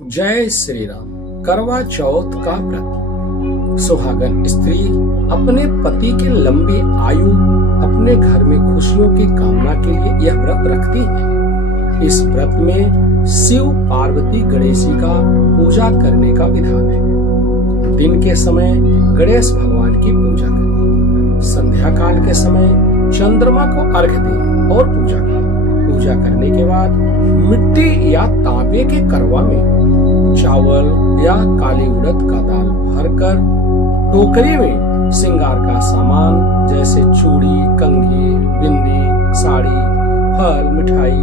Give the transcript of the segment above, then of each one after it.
जय श्री राम। करवा चौथ का व्रत। सुहागन स्त्री अपने पति के लंबी आयु, अपने घर में खुशियों की कामना के लिए यह व्रत रखती है। इस व्रत में शिव, पार्वती, गणेश जी का पूजा करने का विधान है। दिन के समय गणेश भगवान की पूजा करें। संध्या काल के समय चंद्रमा को अर्घ्य दें और पूजा करें। पूजा करने के बाद मिट्टी या तांबे के करवा में चावल या काली उड़द का दाल भरकर टोकरी में श्रृंगार का सामान जैसे चूड़ी, कंघी, बिंदी, साड़ी, फल, मिठाई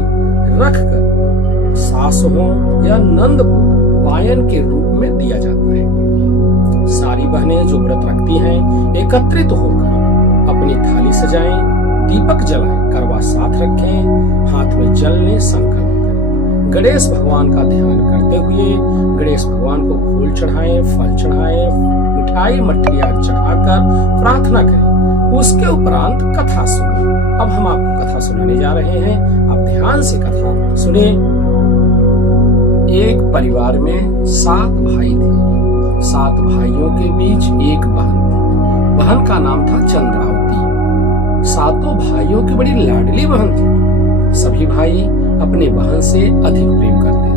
रखकर सासुओं या नंद को वायन के रूप में दिया जाता है। सारी बहनें जो व्रत रखती हैं एकत्रित होकर अपनी थाली सजाएं, दीपक जलाएं, करवा साथ रखें, हाथ में जल लें, संकल्प करें। गणेश भगवान का ध्यान करते हुए गणेश भगवान को फूल चढ़ाएं, फल चढ़ाएं, मिठाई मठिया चढ़ाकर प्रार्थना करें। उसके उपरांत कथा सुने। अब हम आपको कथा सुनाने जा रहे हैं, आप ध्यान से कथा सुने। एक परिवार में 7 भाई थे। 7 भाइयों के बीच एक बहन थी। बहन का नाम था चंद्रावती। 7 भाइयों की बड़ी लाडली बहन थी। सभी भाई अपने बहन से अधिक प्रेम करते थे।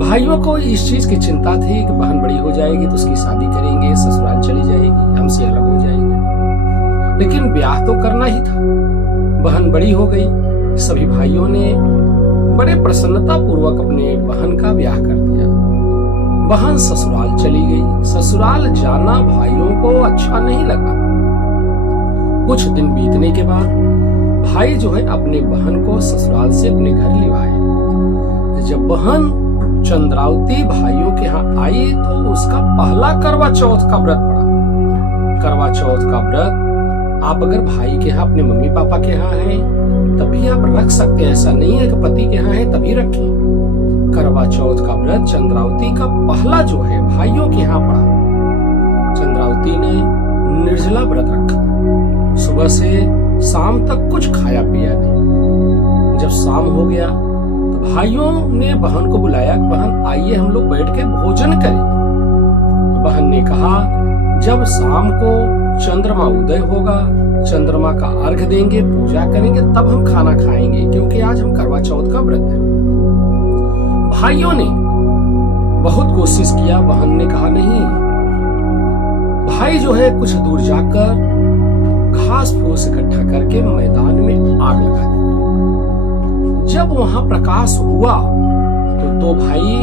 भाइयों को इस चीज की चिंता थी कि बहन बड़ी हो जाएगी तो उसकी शादी करेंगे, ससुराल चली जाएगी, हमसे अलग हो जाएगी। लेकिन ब्याह तो करना ही था। बहन बड़ी हो गई। सभी भाइयों ने बड़े प्रसन्नता पूर्वक अपने बहन का ब्याह कर दिया। बहन ससुराल चली गई। ससुराल जाना भाइयों को अच्छा नहीं लगा। कुछ दिन बीतने के बाद भाई जो है अपने बहन को ससुराल से अपने घर ले आए। जब बहन चंद्रावती भाइयों के यहाँ आई तो उसका पहला करवा चौथ का व्रत पड़ा। करवा चौथ का व्रत आप अगर भाई के यहाँ, अपने मम्मी पापा के यहाँ हैं तभी आप रख सकते हैं। ऐसा नहीं है कि पति के यहाँ है तभी रखें। करवा चौथ का व्रत चंद्रावती का पहला जो है भाइयों के यहाँ पड़ा। चंद्रावती ने निर्जला व्रत रखा। सुबह से शाम तक कुछ खाया पिया नहीं। जब शाम हो गया तो भाइयों ने बहन को बुलाया कि बहन आइए हम लोग बैठ के भोजन करें। तो बहन ने कहा जब शाम को चंद्रमा उदय होगा, चंद्रमा का अर्घ्य देंगे, पूजा करेंगे, तब हम खाना खाएंगे, क्योंकि आज हम करवा चौथ का व्रत है। भाइयों ने बहुत कोशिश किया। बहन ने कहा नहीं। भाई जो है कुछ दूर जाकर घास फूस इकट्ठा करके मैदान में आग लगा दी। जब वहां प्रकाश हुआ तो 2 भाई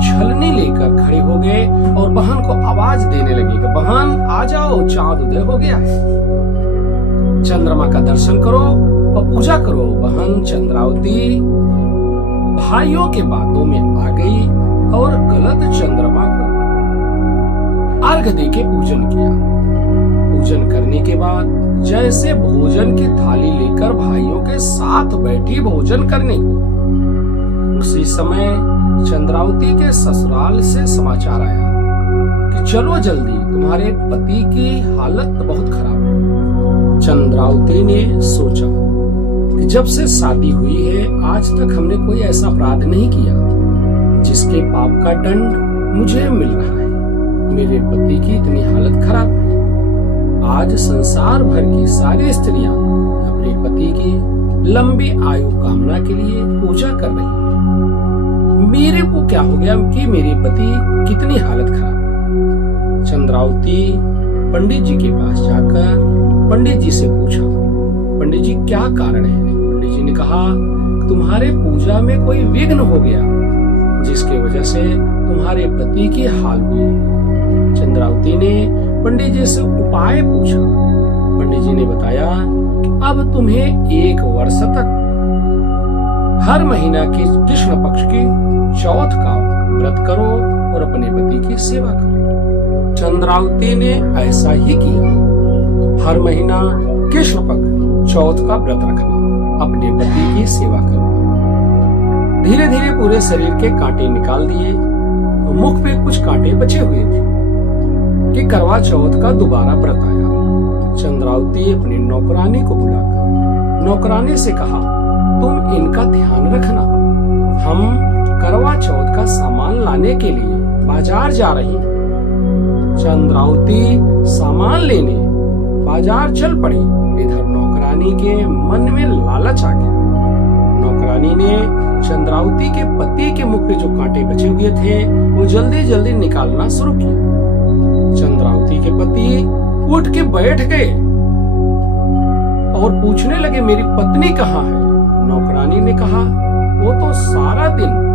छलनी लेकर खड़े हो गए और बहन को आवाज देने लगे कि बहन आ जाओ, चांद उदय हो गया है, चंद्रमा का दर्शन करो और पूजा करो। बहन चंद्रावती भाइयों के बातों में आ गई और गलत चंद्रमा को अर्घ्य देके पूजन किया। पूजन करने के बाद जैसे भोजन की थाली लेकर भाइयों के साथ बैठी भोजन करने को, उसी समय चंद्रावती के ससुराल से समाचार आया कि चलो जल्दी, तुम्हारे पति की हालत बहुत खराब है। चंद्रावती ने सोचा कि जब से शादी हुई है आज तक हमने कोई ऐसा अपराध नहीं किया जिसके पाप का दंड मुझे मिल रहा है। मेरे पति की इतनी हालत खराब है। आज संसार भर की सारी स्त्रियां अपने पति की लंबी आयु कामना के लिए पूजा कर रही हैं। मेरे को क्या हो गया कि मेरे पति कितनी हालत खराब है। चंद्रावती पंडित जी के पास जाकर पंडित जी से पूछा, पंडित जी क्या कारण है? पंडित जी ने कहा तुम्हारे पूजा में कोई विघ्न हो गया जिसके वजह से तुम्हारे पति की हाल हुई है। चंद्रावती ने पंडित जी से उपाय पूछा। पंडित जी ने बताया कि अब तुम्हें 1 वर्ष तक हर महीना की कृष्ण पक्ष की चौथ का व्रत करो और अपने पति की सेवा करो। चंद्रावती ने ऐसा ही किया। हर महीना कृष्ण पक्ष चौथ का व्रत रखना, अपने पति की सेवा करना। धीरे धीरे पूरे शरीर के कांटे निकाल दिए। मुख पे कुछ कांटे बचे हुए थे कि करवा चौथ का दोबारा व्रत आया। चंद्रावती अपनी नौकरानी को बुलाकर नौकरानी से कहा तुम इनका ध्यान रखना, हम करवा चौथ का सामान लाने के लिए बाजार जा रही है। चंद्रावती सामान लेने बाजार चल पड़ी। इधर नौकरानी के मन में लालच आ गया। नौकरानी ने चंद्रावती के पति के मुख पे जो कांटे बचे हुए थे वो जल्दी जल्दी निकालना शुरू किया। चंद्रावती के पति उठ के बैठ गए और पूछने लगे, मेरी पत्नी कहाँ है? नौकरानी ने कहा, वो तो सारा दिन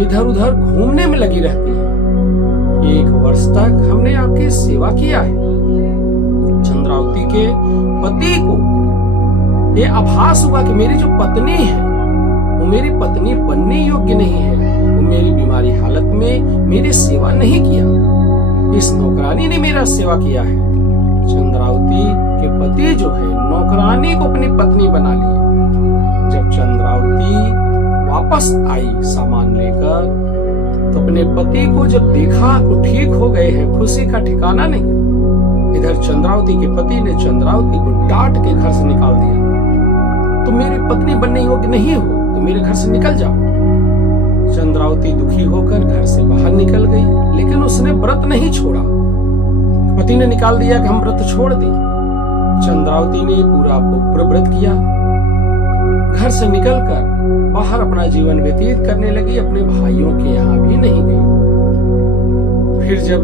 इधर उधर घूमने में लगी रहती है। 1 वर्ष तक हमने आपकी सेवा किया है। चंद्रावती के पति को ये आभास हुआ कि मेरी जो पत्नी है वो मेरी पत्नी बनने योग्य नहीं है। वो मेरी बीमारी हालत में मेरी सेवा नहीं किया। इस नौकरानी ने मेरा सेवा किया है। चंद्रावती के पति जो है नौकरानी को अपनी पत्नी बना लिया। जब चंद्रावती वापस आई सामान लेकर तो अपने पति को जब देखा वो ठीक हो गए हैं, खुशी का ठिकाना नहीं। इधर चंद्रावती के पति ने चंद्रावती को डांट के घर से निकाल दिया। तुम मेरी पत्नी बनने योग्य नहीं हो, तो मेरे घर से निकल जाओ। चंद्रावती दुखी होकर घर से बाहर निकल गई, लेकिन उसने व्रत नहीं छोड़ा। पति ने निकाल दिया कि हम व्रत छोड़ दें। चंद्रावती ने पूरा व्रत किया। घर से निकलकर बाहर अपना जीवन व्यतीत करने लगी। अपने भाइयों के यहाँ भी नहीं गई। फिर जब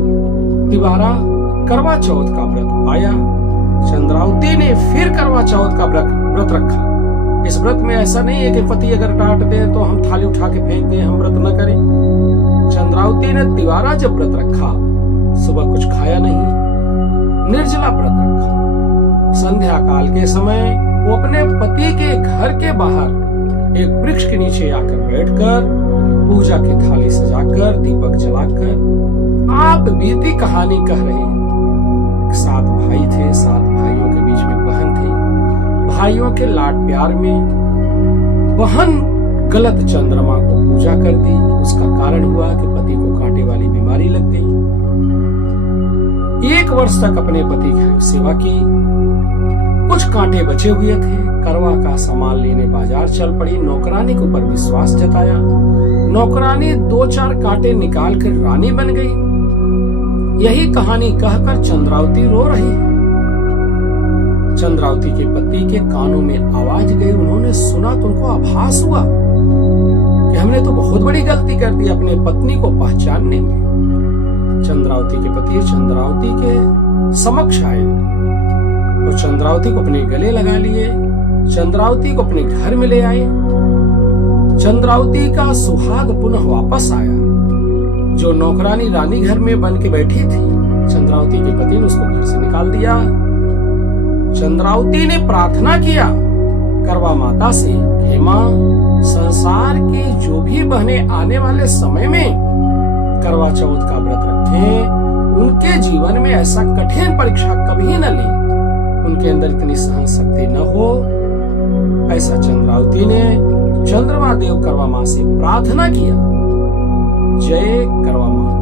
तिवारा करवा चौथ का व्रत आया, चंद्रावती ने फिर करवा चौथ का व्रत रखा। इस व्रत में ऐसा नहीं है कि पति अगर डांट दे तो हम थाली उठा के फेंक दें, हम व्रत न करें। चंद्रावती ने तिवारा जब व्रत रखा, सुबह कुछ खाया नहीं, निर्जला व्रत रखा। संध्या काल के समय वो अपने पति के घर के बाहर एक वृक्ष के नीचे आकर बैठकर पूजा की थाली सजाकर दीपक जलाकर आप बीती कहानी कह रहे हैं। 7 भाई थे, 7 भाइयों के बीच में बहन थी। भाइयों के लाड प्यार में बहन गलत चंद्रमा को पूजा कर दी। उसका कारण हुआ कि पति को कांटे वाली बीमारी लग गई। 1 वर्ष तक अपने पति की सेवा की। कुछ कांटे बचे हुए थे। करवा का सामान लेने बाजार चल पड़ी। नौकरानी के ऊपर विश्वास जताया। नौकरानी 2-4 कांटे निकाल कर रानी बन गई। यही कहानी कहकर चंद्रावती रो रही है। चंद्रावती के पति के कानों में आवाज गई। उन्होंने सुना तो उनको आभास हुआ कि हमने तो बहुत बड़ी गलती कर दी अपने पत्नी को पहचानने में। चंद्रावती के पति चंद्रावती के समक्ष आए और चंद्रावती को अपने गले लगा लिए। चंद्रावती को अपने घर में ले आए। चंद्रावती का सुहाग पुनः वापस आया। जो नौकरानी रानी घर में बन के बैठी थी, चंद्रावती के पति ने उसको घर से निकाल दिया। चंद्रावती ने प्रार्थना किया करवा माता से, हे मां, संसार की जो भी बहनें आने वाले समय में करवा चौथ का व्रत रखें, उनके जीवन में ऐसा कठिन परीक्षा कभी न ले, उनके अंदर इतनी सहन शक्ति न हो। ऐसा चंद्रावती ने चंद्रमा देव करवा मां से प्रार्थना किया। जय करवा मां।